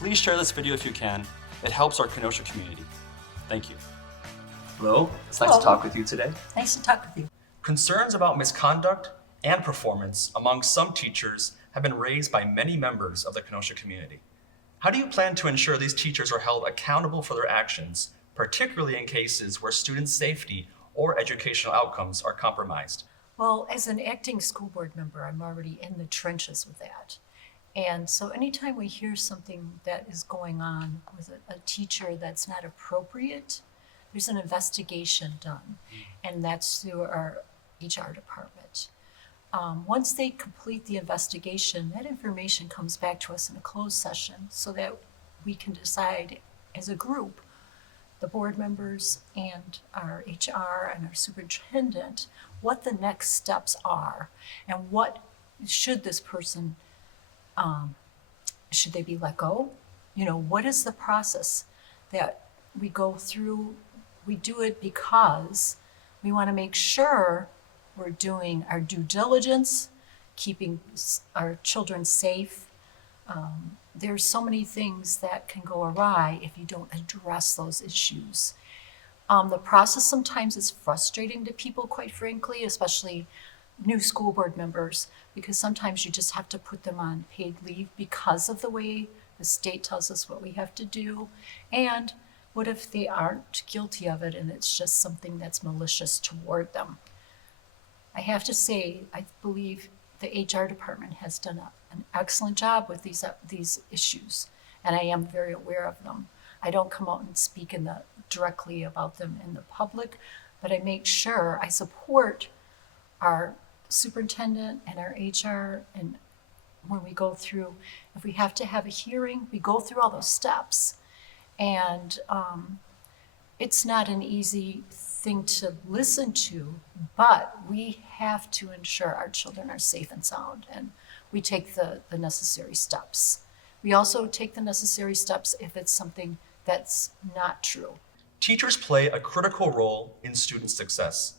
Please share this video if you can. It helps our Kenosha community. Thank you. Hello, it's nice to talk with you today. Nice to talk with you. Concerns about misconduct and performance among some teachers have been raised by many members of the Kenosha community. How do you plan to ensure these teachers are held accountable for their actions, particularly in cases where student safety or educational outcomes are compromised? Well, as an acting school board member, I'm already in the trenches with that. And so anytime we hear something that is going on with a teacher that's not appropriate, there's an investigation done, and that's through our HR department. Once they complete the investigation, that information comes back to us in a closed session so that we can decide as a group, the board members and our HR and our superintendent, what the next steps are and what should this person, should they be let go? What is the process that we go through? We do it because we want to make sure we're doing our due diligence, keeping our children safe. There's so many things that can go awry if you don't address those issues. The process sometimes is frustrating to people, quite frankly, especially new school board members, because sometimes you just have to put them on paid leave because of the way the state tells us what we have to do. And what if they aren't guilty of it and it's just something that's malicious toward them? I have to say, I believe the HR department has done an excellent job with these issues, and I am very aware of them. I don't come out and speak directly about them in the public, but I make sure I support our superintendent and our HR, and when we go through, if we have to have a hearing, we go through all those steps. And it's not an easy thing to listen to, but we have to ensure our children are safe and sound, and we take the necessary steps. We also take the necessary steps if it's something that's not true. Teachers play a critical role in student success.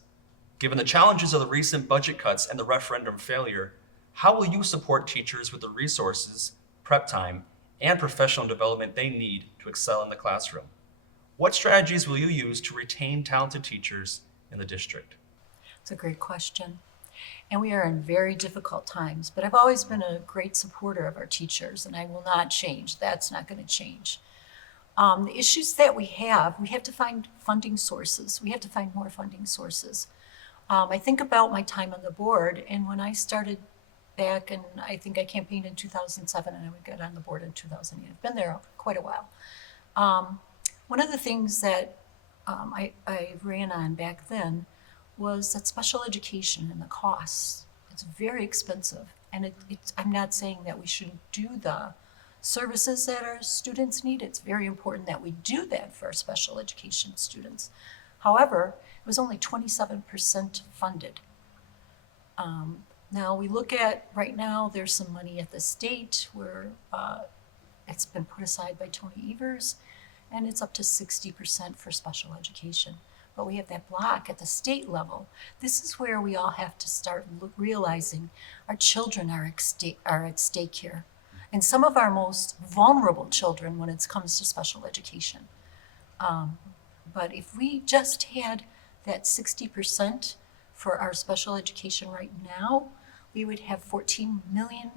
Given the challenges of the recent budget cuts and the referendum failure, how will you support teachers with the resources, prep time, and professional development they need to excel in the classroom? What strategies will you use to retain talented teachers in the district? It's a great question. And we are in very difficult times, but I've always been a great supporter of our teachers, and I will not change. That's not going to change. The issues that we have to find funding sources. We have to find more funding sources. I think about my time on the board, and when I started back, and I think I campaigned in 2007, and I got on the board in 2008. I've been there quite a while. One of the things that I ran on back then was that special education and the costs. It's very expensive, and I'm not saying that we shouldn't do the services that our students need. It's very important that we do that for our special education students. However, it was only 27% funded. Now we look at, right now, there's some money at the state where it's been put aside by Tony Evers, and it's up to 60% for special education. But we have that block at the state level. This is where we all have to start realizing our children are at stake here. And some of our most vulnerable children when it comes to special education. But if we just had that 60% for our special education right now, we would have $14 million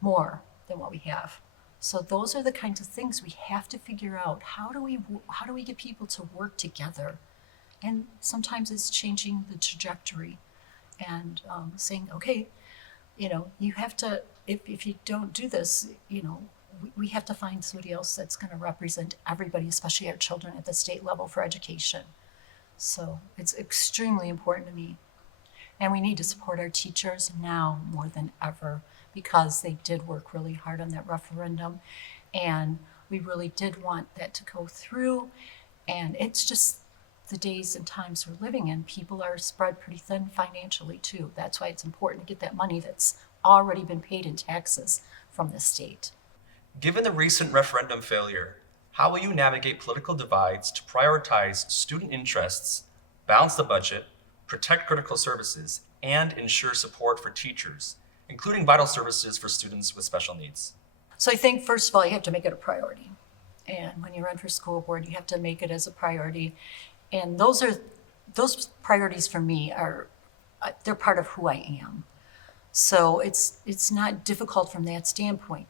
more than what we have. So those are the kinds of things we have to figure out. How do we get people to work together? And sometimes it's changing the trajectory and saying, okay, you have to, if you don't do this, we have to find somebody else that's going to represent everybody, especially our children at the state level for education. So it's extremely important to me. And we need to support our teachers now more than ever, because they did work really hard on that referendum. And we really did want that to go through. And it's just the days and times we're living in. People are spread pretty thin financially too. That's why it's important to get that money that's already been paid in taxes from the state. Given the recent referendum failure, how will you navigate political divides to prioritize student interests, balance the budget, protect critical services, and ensure support for teachers, including vital services for students with special needs? So I think, first of all, you have to make it a priority. And when you run for school board, you have to make it as a priority. And those priorities for me are, they're part of who I am. So it's not difficult from that standpoint.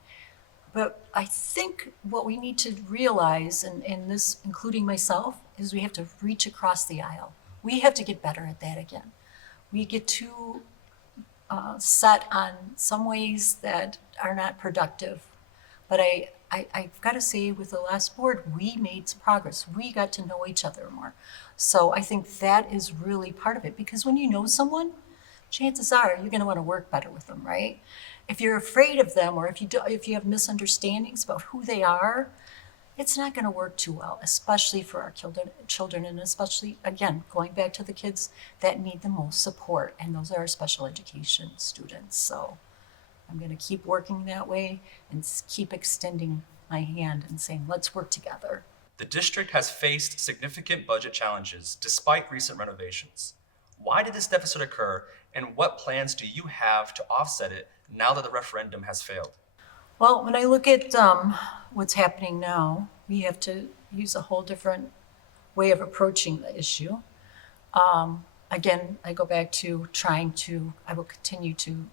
But I think what we need to realize, and this, including myself, is we have to reach across the aisle. We have to get better at that again. We get too set on some ways that are not productive. But I've got to say, with the last board, we made some progress. We got to know each other more. So I think that is really part of it, because when you know someone, chances are you're going to want to work better with them, right? If you're afraid of them, or if you have misunderstandings about who they are, it's not going to work too well, especially for our children, and especially, again, going back to the kids that need the most support, and those are our special education students. So I'm going to keep working that way and keep extending my hand and saying, let's work together. The district has faced significant budget challenges despite recent renovations. Why did this deficit occur, and what plans do you have to offset it now that the referendum has failed? Well, when I look at what's happening now, we have to use a whole different way of approaching the issue. Again, I go back to I will continue to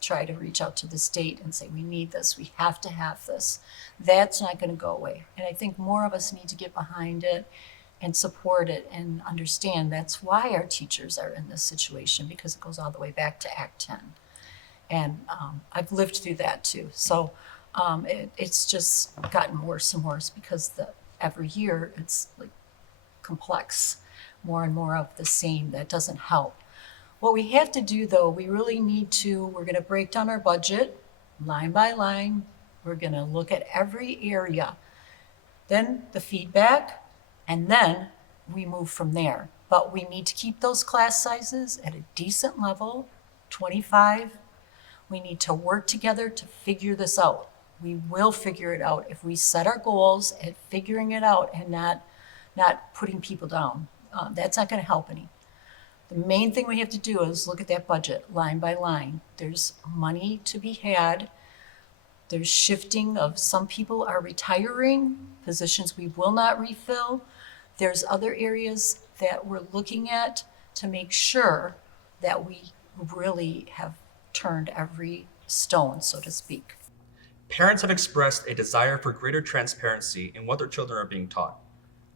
try to reach out to the state and say, we need this, we have to have this. That's not going to go away. And I think more of us need to get behind it and support it and understand that's why our teachers are in this situation, because it goes all the way back to Act 10. And I've lived through that too. So it's just gotten worse and worse, because every year it's like complex, more and more of the same. That doesn't help. What we have to do, though, we're going to break down our budget line by line. We're going to look at every area, then the feedback, and then we move from there. But we need to keep those class sizes at a decent level, 25. We need to work together to figure this out. We will figure it out if we set our goals at figuring it out and not putting people down. That's not going to help any. The main thing we have to do is look at that budget line by line. There's money to be had. There's shifting of, some people are retiring, positions we will not refill. There's other areas that we're looking at to make sure that we really have turned every stone, so to speak. Parents have expressed a desire for greater transparency in what their children are being taught.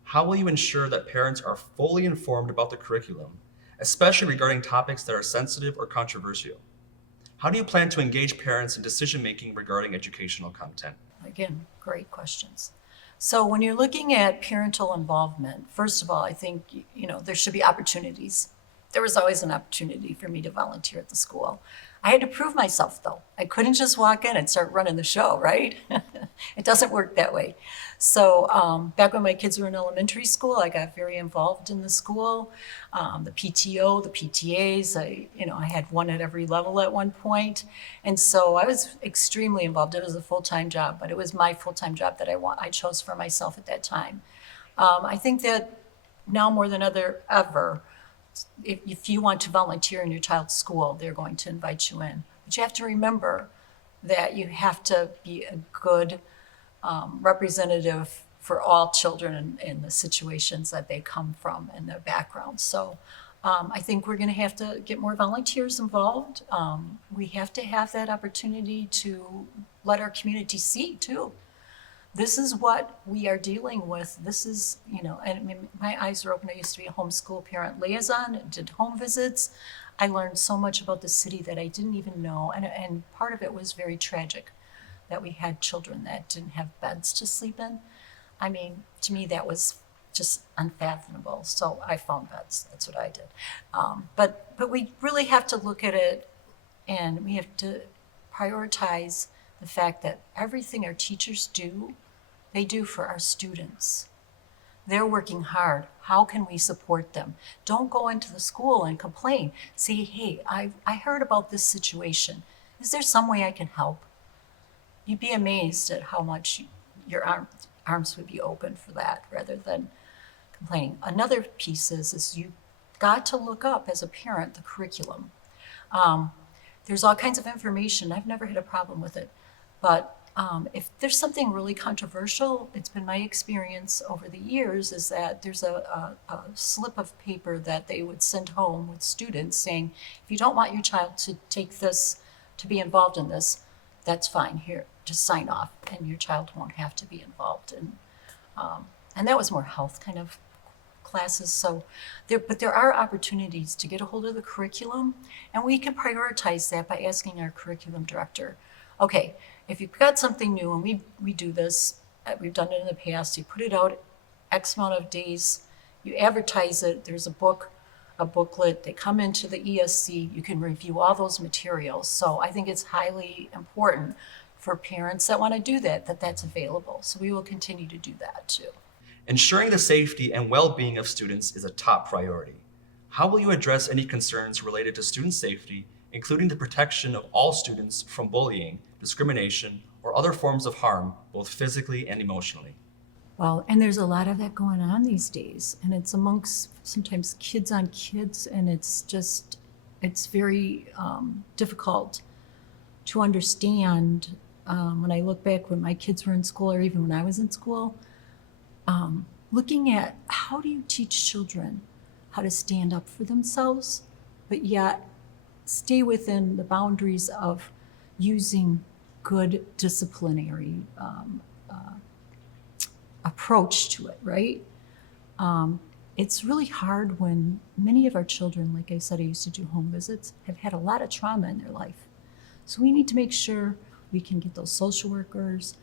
How will you ensure that parents are fully informed about the curriculum, especially regarding topics that are sensitive or controversial? How do you plan to engage parents in decision-making regarding educational content? Again, great questions. So when you're looking at parental involvement, first of all, I think, there should be opportunities. There was always an opportunity for me to volunteer at the school. I had to prove myself, though. I couldn't just walk in and start running the show, right? It doesn't work that way. So back when my kids were in elementary school, I got very involved in the school, the PTO, the PTAs. I had one at every level at one point. And so I was extremely involved. It was a full-time job, but it was my full-time job that I chose for myself at that time. I think that now more than ever, if you want to volunteer in your child's school, they're going to invite you in. But you have to remember that you have to be a good representative for all children in the situations that they come from and their backgrounds. So I think we're going to have to get more volunteers involved. We have to have that opportunity to let our community see too. This is what we are dealing with. This is, and I mean, my eyes are open. I used to be a homeschool parent liaison, did home visits. I learned so much about the city that I didn't even know. And part of it was very tragic, that we had children that didn't have beds to sleep in. I mean, to me, that was just unfathomable. So I found beds. That's what I did. But we really have to look at it, and we have to prioritize the fact that everything our teachers do, they do for our students. They're working hard. How can we support them? Don't go into the school and complain. Say, hey, I heard about this situation. Is there some way I can help? You'd be amazed at how much your arms would be open for that, rather than complaining. Another piece is you got to look up, as a parent, the curriculum. There's all kinds of information. I've never had a problem with it. But If there's something really controversial, it's been my experience over the years is that there's a slip of paper that they would send home with students saying, if you don't want your child to take this, to be involved in this, that's fine. Here, just sign off, and your child won't have to be involved. And that was more health kind of classes. So there are opportunities to get a hold of the curriculum, and we can prioritize that by asking our curriculum director, okay, if you've got something new, and we do this, we've done it in the past, you put it out X amount of days, you advertise it, there's a booklet, they come into the ESC, you can review all those materials. So I think it's highly important for parents that want to do that that's available. So we will continue to do that too. Ensuring the safety and well-being of students is a top priority. How will you address any concerns related to student safety, including the protection of all students from bullying, discrimination, or other forms of harm, both physically and emotionally? Well, and there's a lot of that going on these days, and it's amongst sometimes kids on kids, and it's very difficult to understand. When I look back when my kids were in school, or even when I was in school, looking at how do you teach children how to stand up for themselves, but yet stay within the boundaries of using good disciplinary approach to it, right? It's really hard when many of our children, like I said, I used to do home visits, have had a lot of trauma in their life. So we need to make sure we can get those social workers,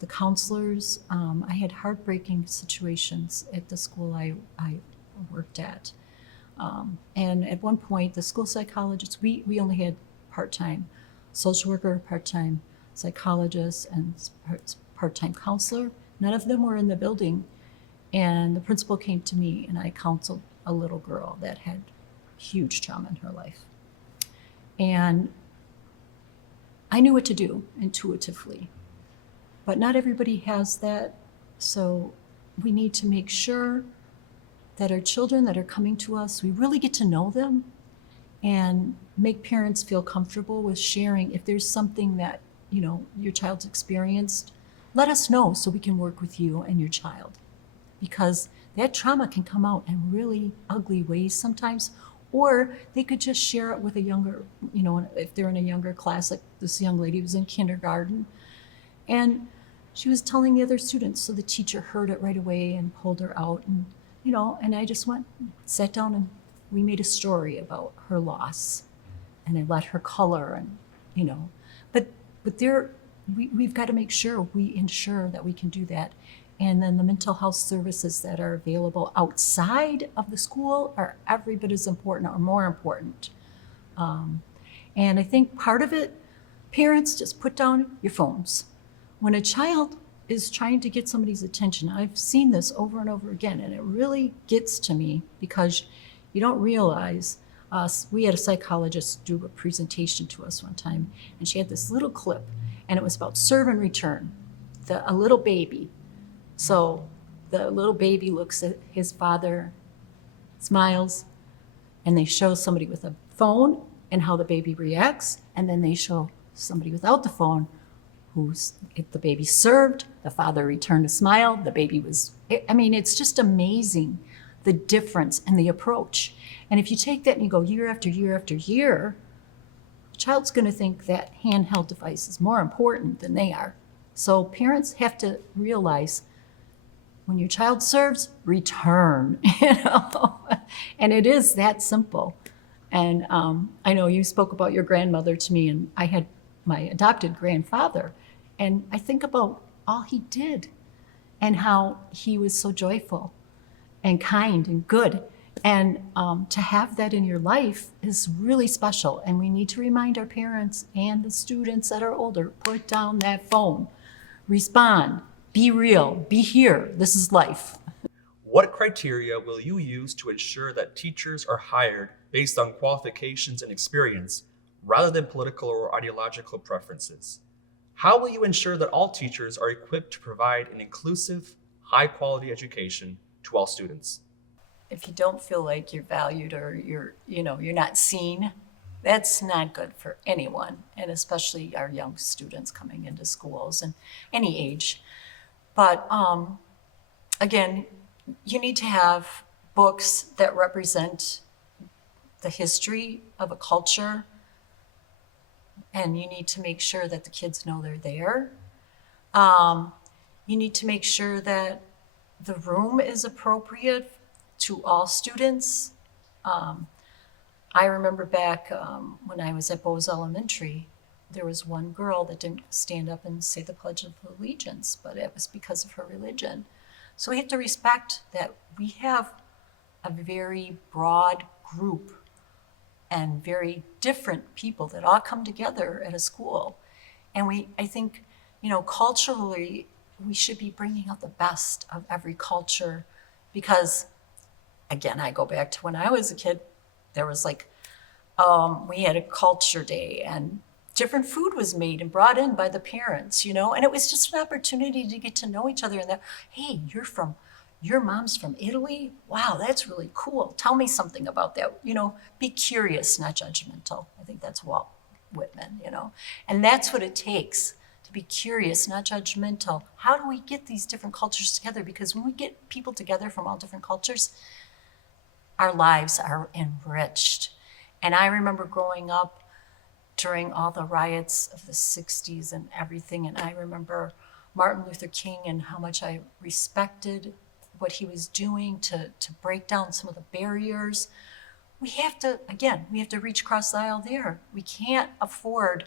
the counselors. I had heartbreaking situations at the school I worked at. And at one point, the school psychologists, we only had part-time social worker, part-time psychologist, and part-time counselor. None of them were in the building. And the principal came to me, and I counseled a little girl that had huge trauma in her life. And I knew what to do intuitively, but not everybody has that. So we need to make sure that our children that are coming to us, we really get to know them and make parents feel comfortable with sharing. If there's something that, your child's experienced, let us know so we can work with you and your child, because that trauma can come out in really ugly ways sometimes, or they could just share it with a younger, if they're in a younger class, like this young lady was in kindergarten, and she was telling the other students, so the teacher heard it right away and pulled her out, and and I just sat down, and we made a story about her loss, and I let her color, and but we've got to make sure we ensure that we can do that. And then the mental health services that are available outside of the school are every bit as important or more important. And I think part of it, parents, just put down your phones. When a child is trying to get somebody's attention, I've seen this over and over again, and it really gets to me because you don't realize, we had a psychologist do a presentation to us one time, and she had this little clip, and it was about serve and return, a little baby. So the little baby looks at his father, smiles, and they show somebody with a phone and how the baby reacts, and then they show somebody without the phone if the baby served, the father returned a smile, the baby was, it's just amazing the difference in the approach. And if you take that and you go year after year after year, the child's going to think that handheld device is more important than they are. So parents have to realize when your child serves, return, and it is that simple. And I know you spoke about your grandmother to me, and I had my adopted grandfather, and I think about all he did and how he was so joyful and kind and good. And to have that in your life is really special. And we need to remind our parents and the students that are older, put down that phone, respond, be real, be here. This is life. What criteria will you use to ensure that teachers are hired based on qualifications and experience rather than political or ideological preferences? How will you ensure that all teachers are equipped to provide an inclusive, high-quality education to all students? If you don't feel like you're valued or you're not seen, That's not good for anyone, and especially our young students coming into schools and any age. But again, you need to have books that represent the history of a culture, and you need to make sure that the kids know they're there. You need to make sure that the room is appropriate to all students. I remember back when I was at Bose Elementary, there was one girl that didn't stand up and say the Pledge of Allegiance, but it was because of her religion. So we have to respect that we have a very broad group and very different people that all come together at a school. And I think, culturally, we should be bringing out the best of every culture because, again, I go back to when I was a kid, there was we had a culture day and different food was made and brought in by the parents, and it was just an opportunity to get to know each other and that, hey, your mom's from Italy? Wow, that's really cool. Tell me something about that. Be curious, not judgmental. I think that's Walt Whitman, and that's what it takes to be curious, not judgmental. How do we get these different cultures together? Because when we get people together from all different cultures, our lives are enriched. And I remember growing up during all the riots of the 60s and everything, and I remember Martin Luther King and how much I respected what he was doing to break down some of the barriers. We have to reach across the aisle there. We can't afford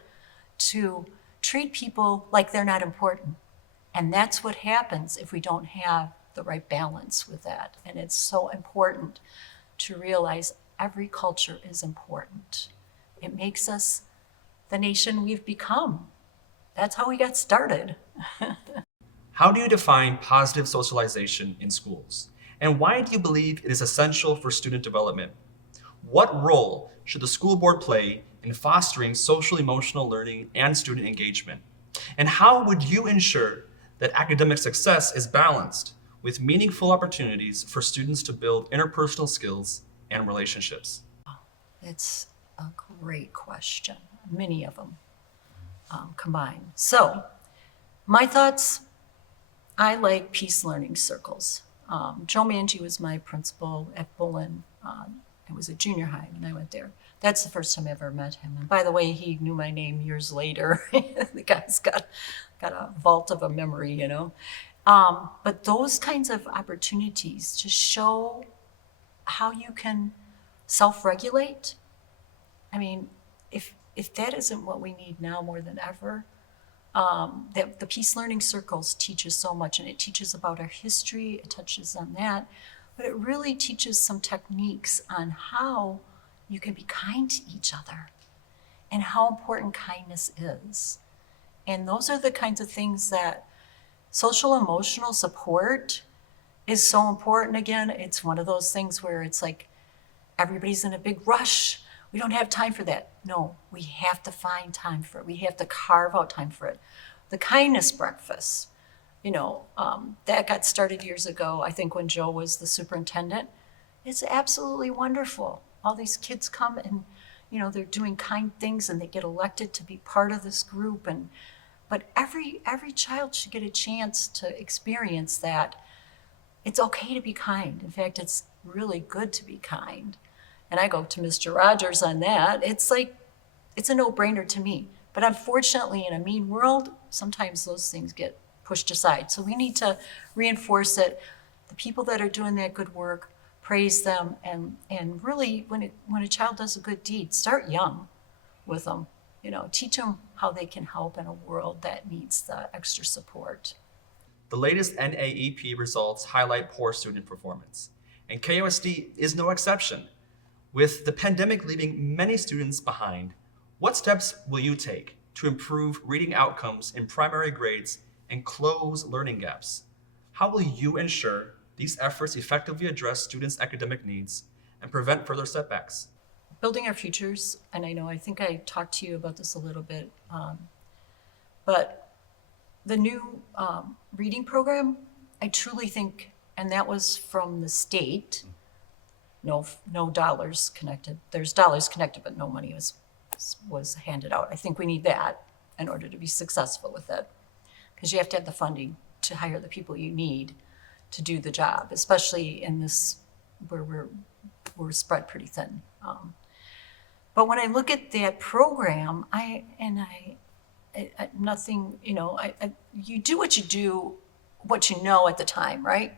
to treat people like they're not important. And that's what happens if we don't have the right balance with that. And it's so important to realize every culture is important. It makes us the nation we've become. That's how we got started. How do you define positive socialization in schools? And why do you believe it is essential for student development? What role should the school board play in fostering social emotional learning and student engagement? And how would you ensure that academic success is balanced with meaningful opportunities for students to build interpersonal skills and relationships? It's a great question. Many of them combined. So, my thoughts, I like peace learning circles. Joe Mangy was my principal at Bullen. It was a junior high when I went there. That's the first time I ever met him. And by the way, he knew my name years later. The guy's got a vault of a memory, But those kinds of opportunities to show how you can self-regulate. I mean, if that isn't what we need now more than ever, the peace learning circles teaches so much, and it teaches about our history, it touches on that, but it really teaches some techniques on how you can be kind to each other and how important kindness is. And those are the kinds of things that social emotional support is so important. Again, it's one of those things where it's like everybody's in a big rush. We don't have time for that. No, we have to find time for it. We have to carve out time for it. The kindness breakfast, that got started years ago, I think when Joe was the superintendent. It's absolutely wonderful. All these kids come and, they're doing kind things and they get elected to be part of this group. But every child should get a chance to experience that. It's okay to be kind. In fact, it's really good to be kind. And I go to Mr. Rogers on that. It's a no-brainer to me. But unfortunately, in a mean world, sometimes those things get pushed aside. So we need to reinforce it. The people that are doing that good work, praise them, and really, when a child does a good deed, start young with them. Teach them how they can help in a world that needs the extra support. The latest NAEP results highlight poor student performance, and KUSD is no exception. With the pandemic leaving many students behind, what steps will you take to improve reading outcomes in primary grades and close learning gaps? How will you ensure these efforts effectively address students' academic needs and prevent further setbacks? Building our futures, and I think I talked to you about this a little bit, but the new reading program, I truly think, and that was from the state, no dollars connected. There's dollars connected, but no money was was handed out. I think we need that in order to be successful with it, because you have to have the funding to hire the people you need to do the job, especially in this where we're spread pretty thin. But when I look at that program, nothing, you do what you do, what you know at the time, right?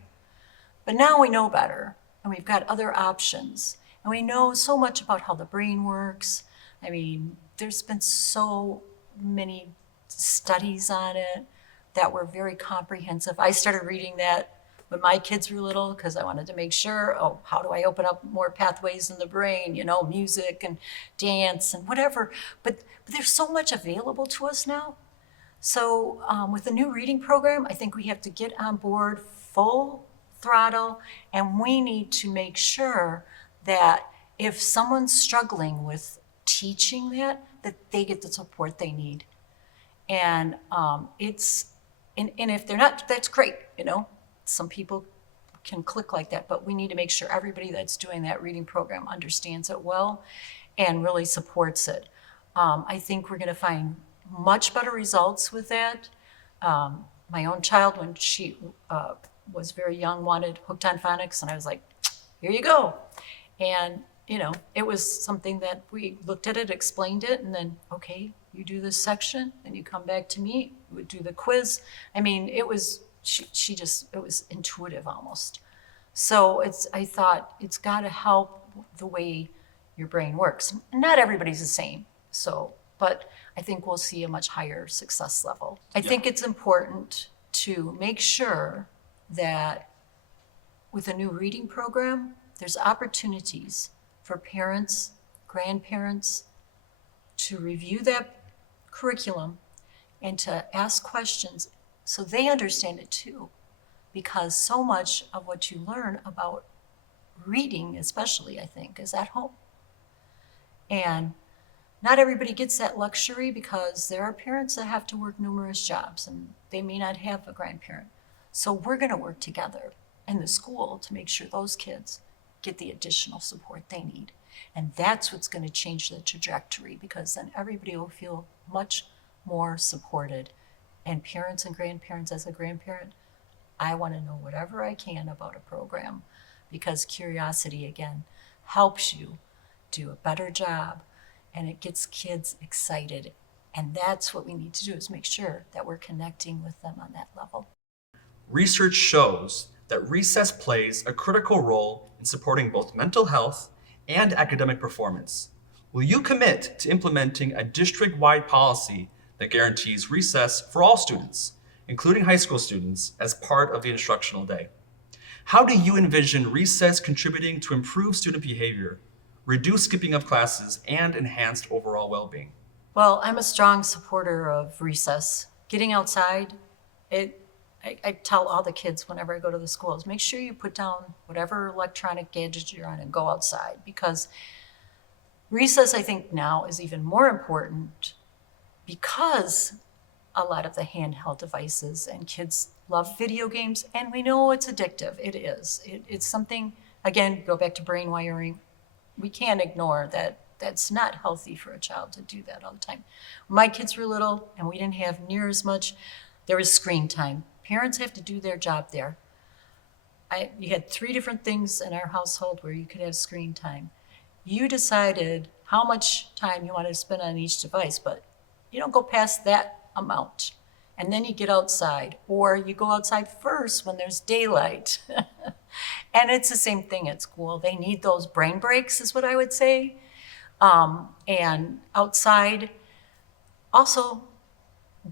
But now we know better, and we've got other options, and we know so much about how the brain works. I mean, there's been so many studies on it that were very comprehensive. I started reading that when my kids were little because I wanted to make sure, how do I open up more pathways in the brain, music and dance and whatever. But there's so much available to us now. So with the new reading program, I think we have to get on board full throttle, and we need to make sure that if someone's struggling with teaching that they get the support they need. And and if they're not, that's great. Some people can click like that, but we need to make sure everybody that's doing that reading program understands it well and really supports it. I think we're going to find much better results with that. My own child, when she was very young, wanted Hooked on Phonics, and I was like, here you go. And, it was something that we looked at it, explained it, and then, okay, you do this section, then you come back to me, we would do the quiz. I mean, it was, it was intuitive almost. So I thought it's got to help the way your brain works. Not everybody's the same, but I think we'll see a much higher success level. I think it's important to make sure that with a new reading program, there's opportunities for parents, grandparents to review that curriculum and to ask questions so they understand it too. Because so much of what you learn about reading, especially, I think, is at home. And not everybody gets that luxury because there are parents that have to work numerous jobs and they may not have a grandparent. So we're going to work together in the school to make sure those kids get the additional support they need. And that's what's going to change the trajectory, because then everybody will feel much more supported. And parents and grandparents, as a grandparent, I want to know whatever I can about a program, because curiosity, again, helps you do a better job and it gets kids excited. And that's what we need to do, is make sure that we're connecting with them on that level. Research shows that recess plays a critical role in supporting both mental health and academic performance. Will you commit to implementing a district-wide policy that guarantees recess for all students, including high school students, as part of the instructional day? How do you envision recess contributing to improved student behavior, reduce skipping of classes, and enhanced overall well-being? Well, I'm a strong supporter of recess. Getting outside, I tell all the kids whenever I go to the schools, make sure you put down whatever electronic gadget you're on and go outside, because recess, I think, now is even more important because a lot of the handheld devices, and kids love video games, and we know it's addictive. It is. It's something, again, go back to brain wiring. We can't ignore that. That's not healthy for a child to do that all the time. When my kids were little and we didn't have near as much, there was screen time. Parents have to do their job there. You had 3 different things in our household where you could have screen time. You decided how much time you wanted to spend on each device, but you don't go past that amount. And then you get outside, or you go outside first when there's daylight. And it's the same thing at school. They need those brain breaks, is what I would say. And outside, also,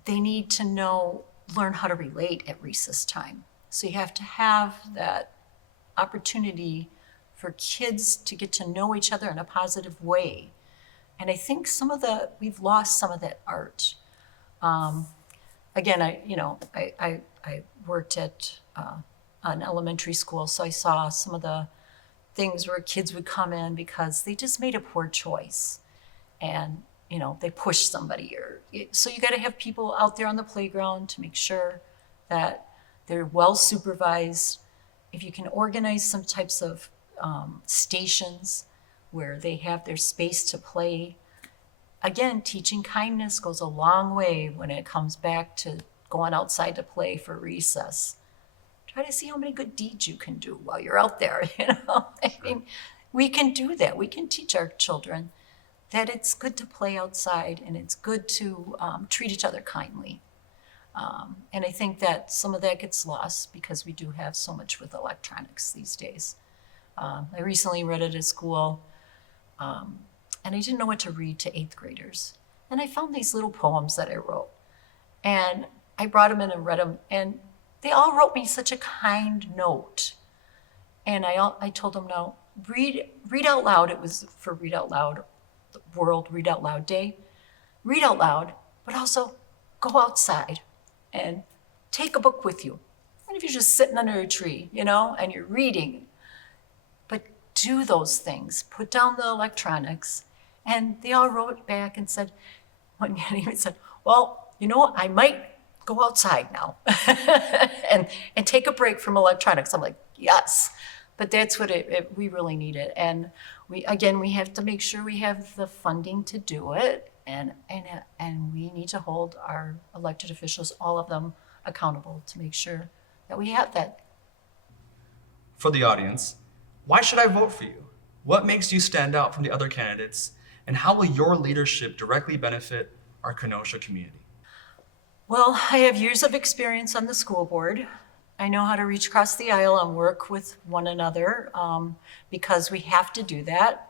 they need to learn how to relate at recess time. So you have to have that opportunity for kids to get to know each other in a positive way. And I think we've lost some of that art. Again, I worked at an elementary school, so I saw some of the things where kids would come in because they just made a poor choice, and they pushed somebody. So you got to have people out there on the playground to make sure that they're well supervised. If you can organize some types of stations where they have their space to play, again, teaching kindness goes a long way when it comes back to going outside to play for recess. Try to see how many good deeds you can do while you're out there, you know? I mean, we can do that. We can teach our children that it's good to play outside and it's good to treat each other kindly. And I think that some of that gets lost because we do have so much with electronics these days. I recently read at a school, and I didn't know what to read to 8th graders. And I found these little poems that I wrote. And I brought them in and read them, and they all wrote me such a kind note. And I told them, no, read out loud. It was for Read Out Loud, the World Read Out Loud Day. Read out loud, but also go outside and take a book with you. And if you're just sitting under a tree, you know, and you're reading, but do those things. Put down the electronics. And they all wrote back and said, one guy even said, well, you know, I might go outside now and take a break from electronics. I'm like, yes, but that's what we really need it. And we have to make sure we have the funding to do it. And we need to hold our elected officials, all of them, accountable to make sure that we have that. For the audience, why should I vote for you? What makes you stand out from the other candidates? And how will your leadership directly benefit our Kenosha community? Well, I have years of experience on the school board. I know how to reach across the aisle and work with one another because we have to do that.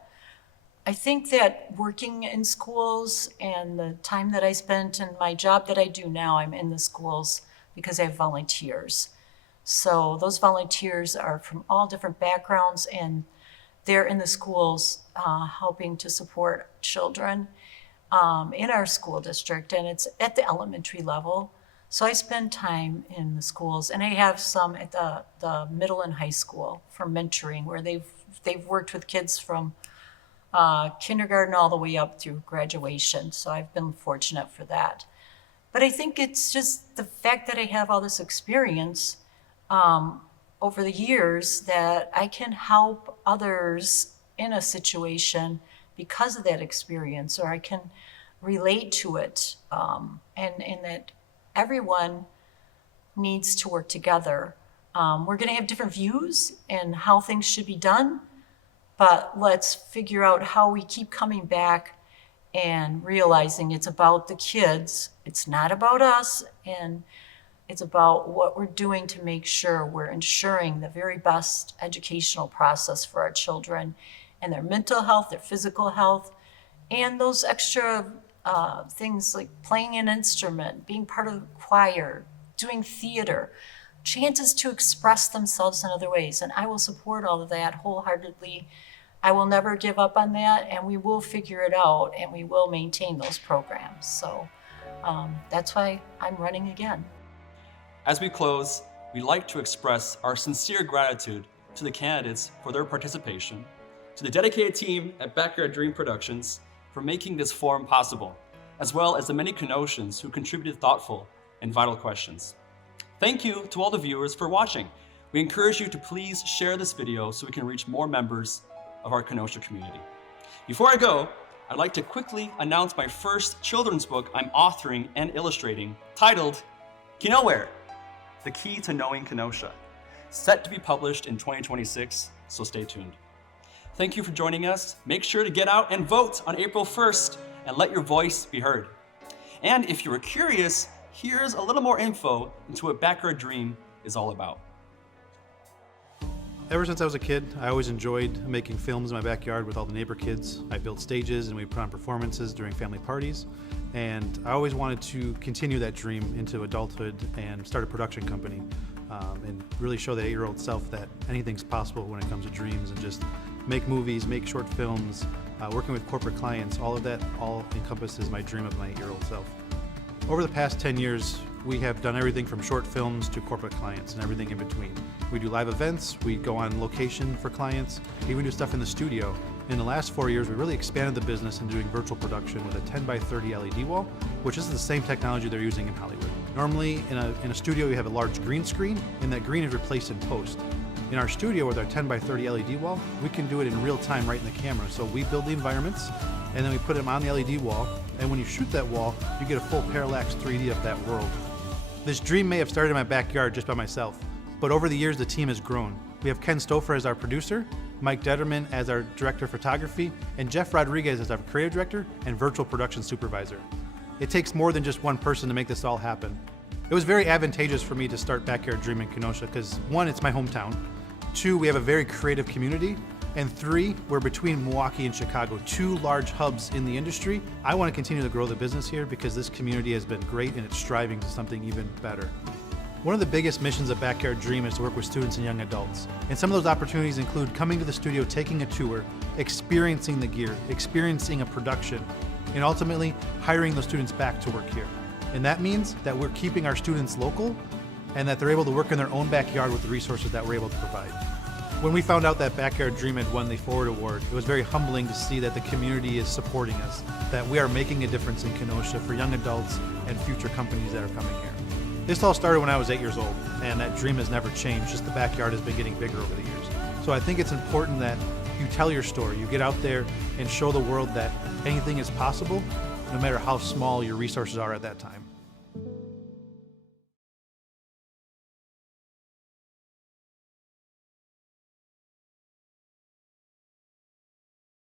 I think that working in schools and the time that I spent and my job that I do now, I'm in the schools because I have volunteers. So those volunteers are from all different backgrounds, and they're in the schools helping to support children in our school district, and it's at the elementary level. So I spend time in the schools, and I have some at the middle and high school for mentoring, where they've worked with kids from kindergarten all the way up through graduation. So I've been fortunate for that. But I think it's just the fact that I have all this experience over the years that I can help others in a situation because of that experience, or I can relate to it, and that everyone needs to work together. We're going to have different views and how things should be done, but let's figure out how we keep coming back and realizing it's about the kids. It's not about us, and it's about what we're doing to make sure we're ensuring the very best educational process for our children and their mental health, their physical health, and those extra things like playing an instrument, being part of the choir, doing theater, chances to express themselves in other ways. And I will support all of that wholeheartedly. I will never give up on that, and we will figure it out, and we will maintain those programs. So that's why I'm running again. As we close, we'd like to express our sincere gratitude to the candidates for their participation, to the dedicated team at Backyard Dream Productions for making this forum possible, as well as the many Kenoshans who contributed thoughtful and vital questions. Thank you to all the viewers for watching. We encourage you to please share this video so we can reach more members of our Kenosha community. Before I go, I'd like to quickly announce my first children's book I'm authoring and illustrating, titled Kenowhere, The Key to Knowing Kenosha, set to be published in 2026, so stay tuned. Thank you for joining us. Make sure to get out and vote on April 1st and let your voice be heard. And if you were curious, here's a little more info into what Backyard Dream is all about. Ever since I was a kid, I always enjoyed making films in my backyard with all the neighbor kids. I built stages and we put on performances during family parties. And I always wanted to continue that dream into adulthood and start a production company and really show that 8-year-old self that anything's possible when it comes to dreams, and just make movies, make short films, working with corporate clients. All of that all encompasses my dream of my 8-year-old self. Over the past 10 years, we have done everything from short films to corporate clients and everything in between. We do live events, we go on location for clients, even do stuff in the studio. In the last 4 years, we really expanded the business into doing virtual production with a 10x30 LED wall, which is the same technology they're using in Hollywood. Normally, in a studio, you have a large green screen, and that green is replaced in post. In our studio with our 10x30 LED wall, we can do it in real time right in the camera. So we build the environments, and then we put them on the LED wall, and when you shoot that wall, you get a full parallax 3D of that world. This dream may have started in my backyard just by myself, but over the years the team has grown. We have Ken Stouffer as our producer, Mike Detterman as our director of photography, and Jeff Rodriguez as our creative director and virtual production supervisor. It takes more than just one person to make this all happen. It was very advantageous for me to start Backyard Dream in Kenosha because 1, it's my hometown, 2, we have a very creative community, and 3, we're between Milwaukee and Chicago, 2 large hubs in the industry. I want to continue to grow the business here because this community has been great and it's striving to something even better. One of the biggest missions of Backyard Dream is to work with students and young adults. And some of those opportunities include coming to the studio, taking a tour, experiencing the gear, experiencing a production, and ultimately hiring those students back to work here. And that means that we're keeping our students local and that they're able to work in their own backyard with the resources that we're able to provide. When we found out that Backyard Dream had won the Forward Award, it was very humbling to see that the community is supporting us, that we are making a difference in Kenosha for young adults and future companies that are coming here. This all started when I was 8 years old, and that dream has never changed, just the backyard has been getting bigger over the years. So I think it's important that you tell your story, you get out there and show the world that anything is possible, no matter how small your resources are at that time.